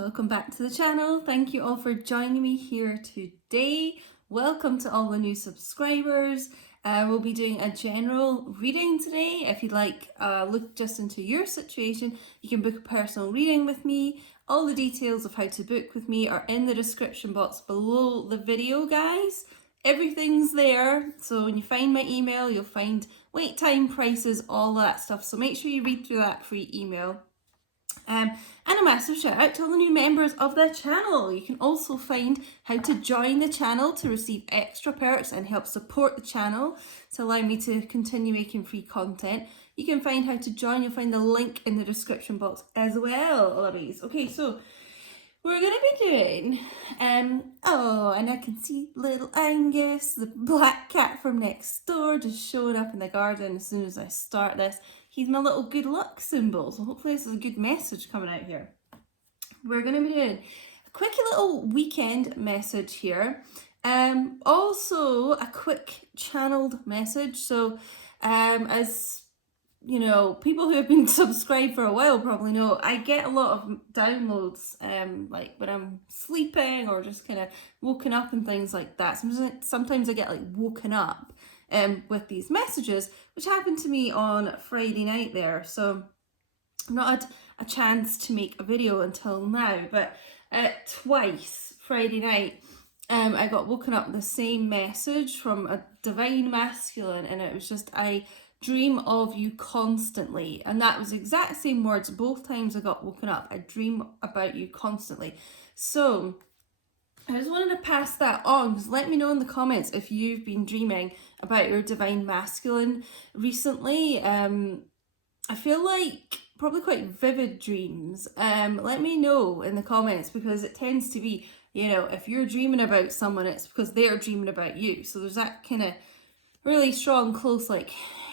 Welcome back to the channel. Thank you all for joining me here today. Welcome to all the new subscribers. We'll be doing a general reading today. If you'd like look just into your situation, you can book a personal reading with me. All the details of how to book with me are in the description box below the video, guys. Everything's there. So when you find my email, you'll find wait time, prices, all that stuff. So make sure you read through that free email. And a massive shout out to all the new members of the channel. You can also find how to join the channel to receive extra perks and help support the channel to allow me to continue making free content. You can find how to join. You'll find the link in the description box as well, lovies. Okay, so we're going to be doing, oh, and I can see little Angus, the black cat from next door, just showing up in the garden as soon as I start this. He's my little good luck symbol, so hopefully this is a good message coming out here. We're going to be doing a quick little weekend message here. Also a quick channeled message. So as you know, people who have been subscribed for a while probably know I get a lot of downloads like when I'm sleeping or just kind of woken up and things like that. Sometimes I get like woken up with these messages, which happened to me on Friday night there. So I've not had a chance to make a video until now, but twice Friday night I got woken up with the same message from a divine masculine, and it was just, I dream of you constantly. And that was the exact same words both times I got woken up. I dream about you constantly. So I just wanted to pass that on, because let me know in the comments if you've been dreaming about your divine masculine recently. I feel like probably quite vivid dreams. Let me know in the comments, because it tends to be, you know, if you're dreaming about someone, it's because they're dreaming about you. So there's that kind of really strong, close, like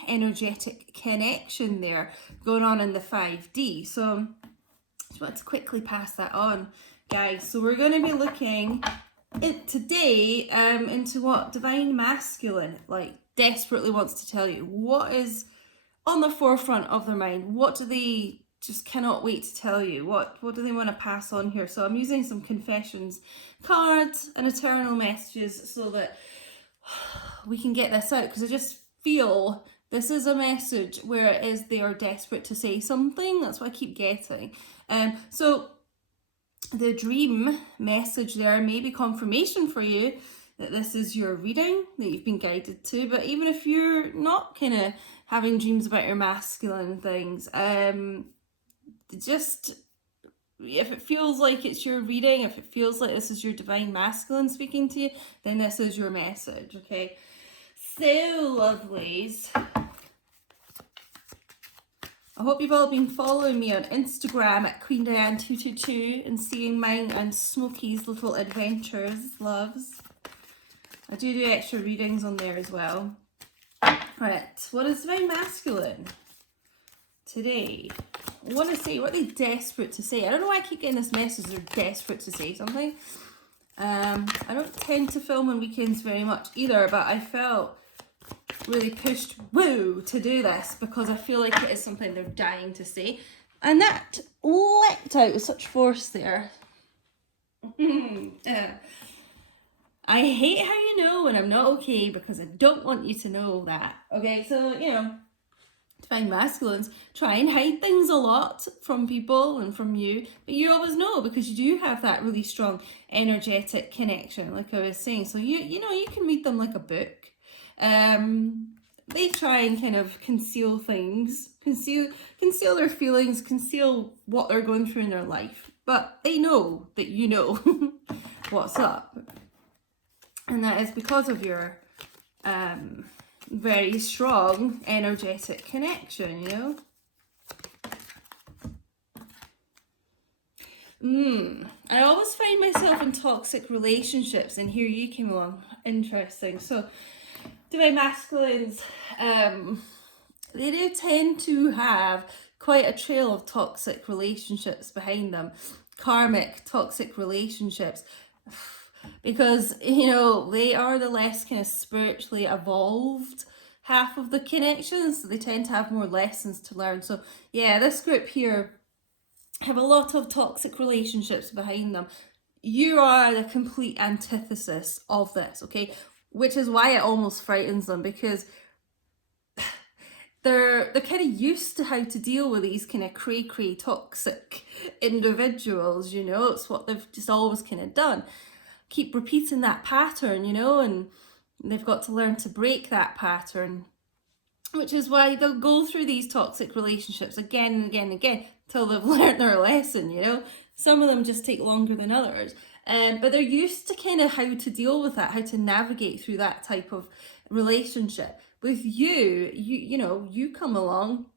energetic connection there going on in the 5D. So just want to quickly pass that on, guys. So we're going to be looking today into what divine masculine like desperately wants to tell you. What is on the forefront of their mind? What do they just cannot wait to tell you? What do they want to pass on here? So I'm using some confessions cards and eternal messages so that we can get this out, because I just feel this is a message where it is they are desperate to say something. That's what I keep getting. So the dream message there may be confirmation for you that this is your reading that you've been guided to. But even if you're not kind of having dreams about your masculine things, just if it feels like it's your reading, if it feels like this is your divine masculine speaking to you, then this is your message, okay? So, lovelies, I hope you've all been following me on Instagram at QueenDiane222 and seeing mine and Smokey's little adventures, loves. I do extra readings on there as well. Right, what is divine masculine today? I want to say, what are they desperate to say? I don't know why I keep getting this message they're desperate to say something. I don't tend to film on weekends very much either, but I felt really pushed to do this because I feel like it is something they're dying to say. And that leapt out with such force there. I hate how you know when I'm not okay, because I don't want you to know that. Okay, so, you know, divine masculines try and hide things a lot from people and from you, but you always know, because you do have that really strong energetic connection, like I was saying. So you know, you can read them like a book. They try and kind of conceal things, conceal their feelings, conceal what they're going through in their life, but they know that you know what's up, and that is because of your very strong energetic connection, you know. I always find myself in toxic relationships, and here you came along. Interesting. So divine masculines, they do tend to have quite a trail of toxic relationships behind them, karmic toxic relationships, because, you know, they are the less kind of spiritually evolved half of the connections, so they tend to have more lessons to learn. So yeah, this group here have a lot of toxic relationships behind them. You are the complete antithesis of this, okay? Which is why it almost frightens them, because they're kind of used to how to deal with these kind of cray toxic individuals, you know. It's what they've just always kind of done. Keep repeating that pattern, you know, and they've got to learn to break that pattern, which is why they'll go through these toxic relationships again and again and again till they've learned their lesson, you know. Some of them just take longer than others, but they're used to kind of how to deal with that, how to navigate through that type of relationship. With you know, you come along,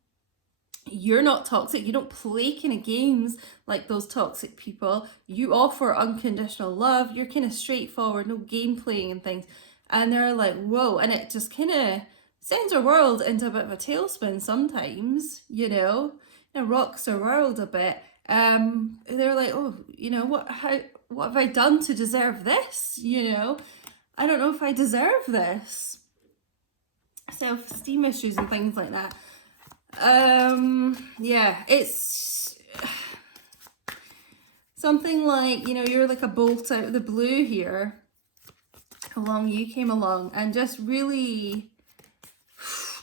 you're not toxic, you don't play kind of games like those toxic people. You offer unconditional love, you're kind of straightforward, no game playing and things. And they're like, whoa, and it just kind of sends our world into a bit of a tailspin sometimes, you know. It rocks our world a bit. They're like, oh, you know, what have I done to deserve this? You know, I don't know if I deserve this. Self-esteem issues and things like that. Yeah, it's something like, you know, you're like a bolt out of the blue here. You came along and just really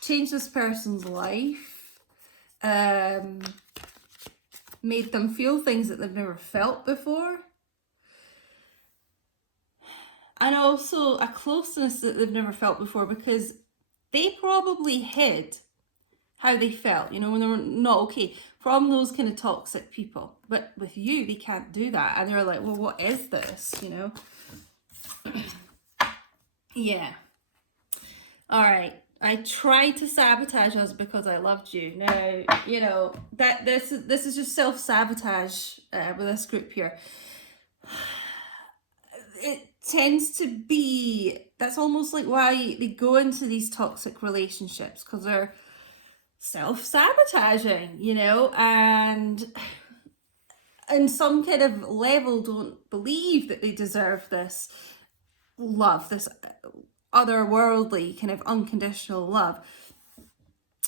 changed this person's life. Made them feel things that they've never felt before. And also a closeness that they've never felt before, because they probably hid how they felt, you know, when they were not okay from those kind of toxic people. But with you, they can't do that. And they're like, well, what is this, you know? Yeah. All right. I tried to sabotage us because I loved you. Now, you know, that this is just self-sabotage with this group here. It tends to be, that's almost like why they go into these toxic relationships, because they're self-sabotaging, you know, and in some kind of level don't believe that they deserve this love, this otherworldly kind of unconditional love.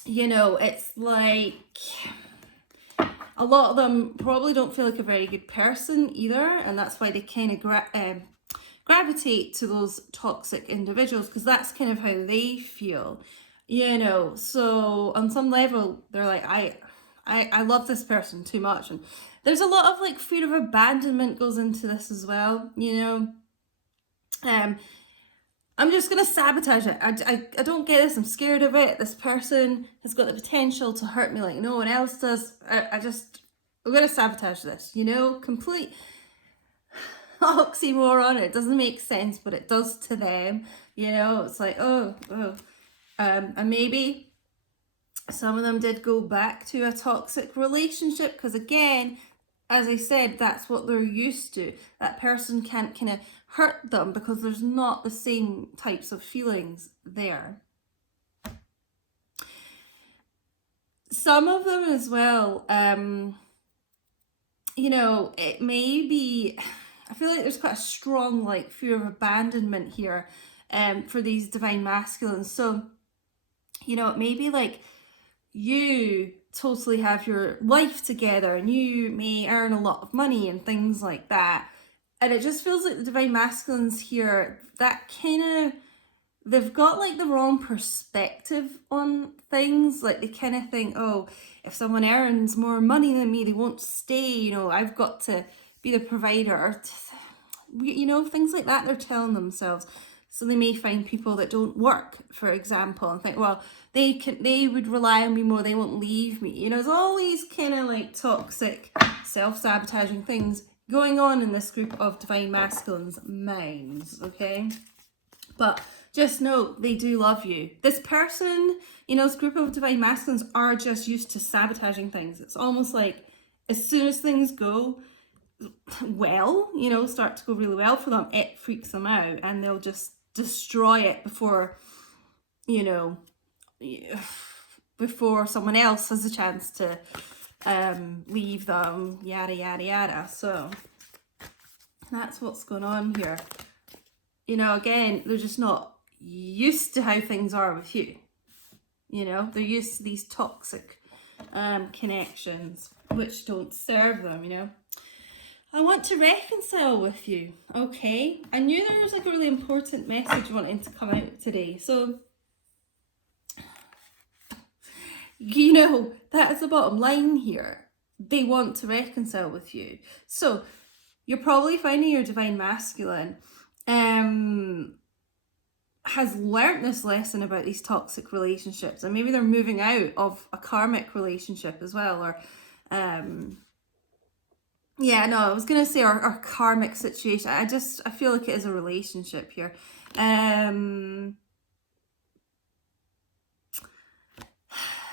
You know, it's like a lot of them probably don't feel like a very good person either, and that's why they kind of gravitate to those toxic individuals, because that's kind of how they feel, you know. So on some level they're like, I love this person too much. And there's a lot of like fear of abandonment goes into this as well, you know. I'm just gonna sabotage it. I don't get this. I'm scared of it. This person has got the potential to hurt me like no one else does. I'm gonna sabotage this, you know. Complete oxymoron. It doesn't make sense, but it does to them, you know. It's like, and maybe some of them did go back to a toxic relationship, because again, as I said, that's what they're used to. That person can't kind of hurt them because there's not the same types of feelings there. Some of them as well, you know, it may be, I feel like there's quite a strong like fear of abandonment here for these divine masculines. So, you know, it may be like you totally have your life together and you may earn a lot of money and things like that. And it just feels like the divine masculines here, that kind of, they've got like the wrong perspective on things. Like they kind of think, oh, if someone earns more money than me, they won't stay, you know, I've got to be the provider, or you know, things like that they're telling themselves. So they may find people that don't work, for example, and think, well, they would rely on me more, they won't leave me. You know, there's all these kind of like toxic, self-sabotaging things going on in this group of divine masculines' minds, okay? But just know they do love you. This person, you know, this group of divine masculines are just used to sabotaging things. It's almost like as soon as things go well, you know, start to go really well for them, it freaks them out and they'll just destroy it before, you know, before someone else has a chance to leave them, yada yada yada. So that's what's going on here. You know, again, they're just not used to how things are with you. You know, they're used to these toxic connections. which don't serve them, you know. I want to reconcile with you, okay? I knew there was like a really important message wanting to come out today. So, you know, that is the bottom line here. They want to reconcile with you. So, you're probably finding your divine masculine has learnt this lesson about these toxic relationships, and maybe they're moving out of a karmic relationship as well, or yeah, no, I was gonna say our karmic situation. I feel like it is a relationship here.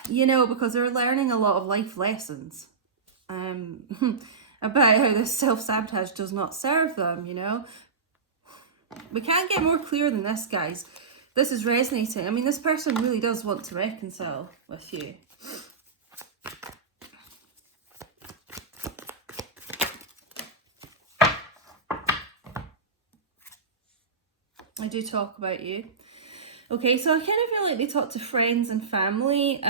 You know, because they're learning a lot of life lessons about how this self-sabotage does not serve them, you know. We can't get more clear than this, guys. This is resonating. I mean, this person really does want to reconcile with you. I do talk about you. Okay, so I kind of feel like they talk to friends and family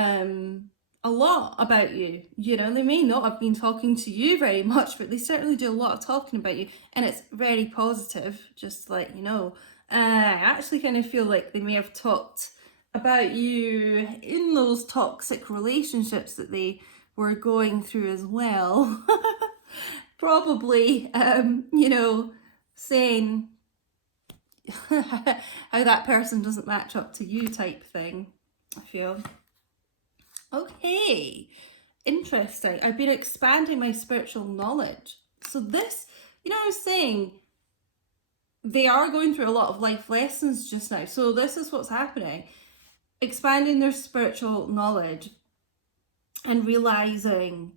a lot about you. You know, they may not have been talking to you very much, but they certainly do a lot of talking about you, and it's very positive, just to let you know. I actually kind of feel like they may have talked about you in those toxic relationships that they were going through as well. Probably, you know, saying how that person doesn't match up to you type thing, I feel. Okay, interesting. I've been expanding my spiritual knowledge. So this, you know, I was saying they are going through a lot of life lessons just now. So this is what's happening. Expanding their spiritual knowledge and realizing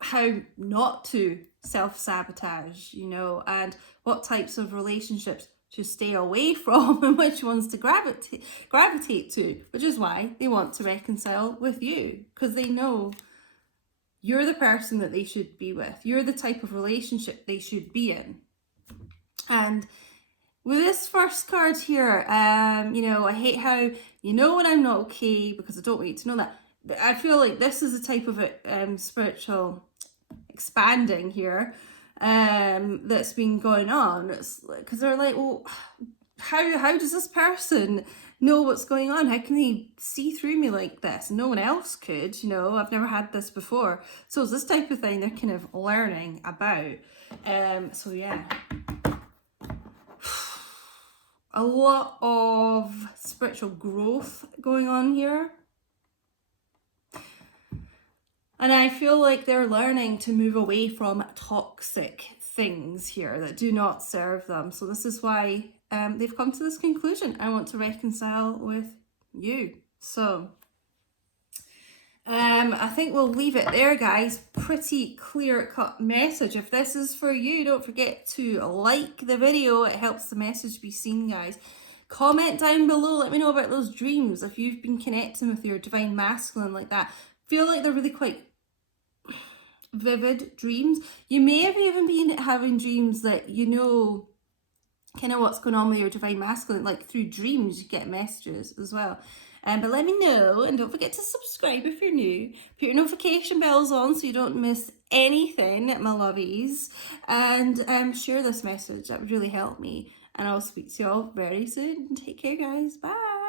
how not to self-sabotage, you know, and what types of relationships to stay away from and which ones to gravitate to, which is why they want to reconcile with you, because they know you're the person that they should be with. You're the type of relationship they should be in. And with this first card here, you know, I hate how, you know, when I'm not okay because I don't want you to know that. But I feel like this is a type of spiritual expanding here that's been going on. It's because they're like, well, how does this person know what's going on? How can they see through me like this? No one else could, you know. I've never had this before. So it's this type of thing they're kind of learning about. So yeah, a lot of spiritual growth going on here. And I feel like they're learning to move away from toxic things here that do not serve them. So this is why they've come to this conclusion. I want to reconcile with you. So I think we'll leave it there, guys. Pretty clear-cut message. If this is for you, don't forget to like the video. It helps the message be seen, guys. Comment down below. Let me know about those dreams. If you've been connecting with your divine masculine like that, feel like they're really quite vivid dreams. You may have even been having dreams that you know kind of what's going on with your divine masculine, like through dreams you get messages as well. But let me know, and don't forget to subscribe if you're new. Put your notification bells on so you don't miss anything, my lovies, and share this message. That would really help me, and I'll speak to you all very soon. Take care, guys. Bye.